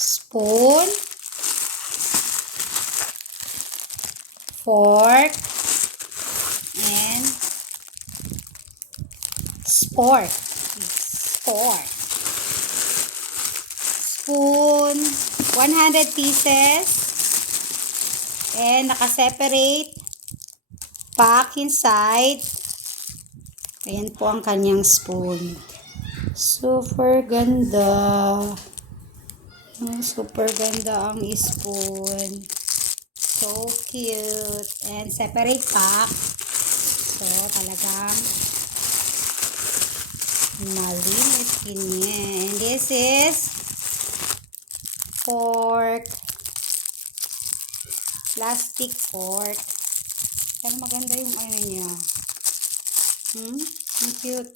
spoon, fork, and spork. Spoon, 100 pieces, and naka-separate pack inside. Ayan po ang kanyang spoon. Super ganda. Super ganda ang spoon. So cute. And separate pack. So, talagang malinis ganyan. And this is fork. Plastic fork. Pero maganda yung ano niya. Ang cute.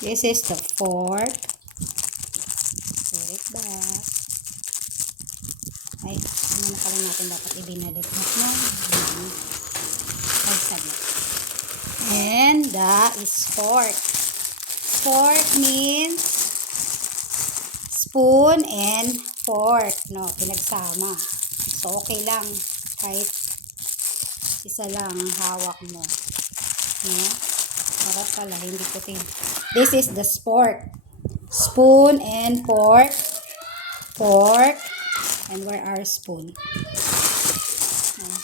This is the fork. Put it back. Ay, ano na pala natin dapat ibinalik. And that is fork. Fork means spoon and fork. No, pinagsama. So, okay lang. Kahit isa lang ang hawak mo. No? Sarap pala, hindi puti. This is the spork. Spoon and fork. Fork. And where our spoon?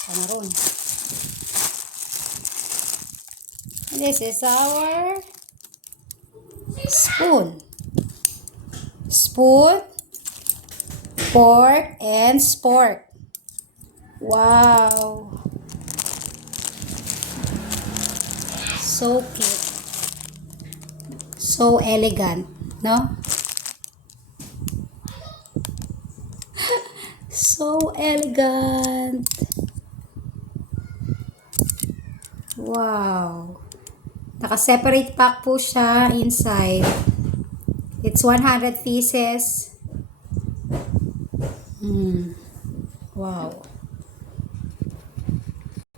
Sana ron. This is our spoon. Spoon, fork, and spork. Wow. So cute. So elegant, no? So elegant. Wow. Naka-separate pack po siya inside. It's 100 pieces. Wow.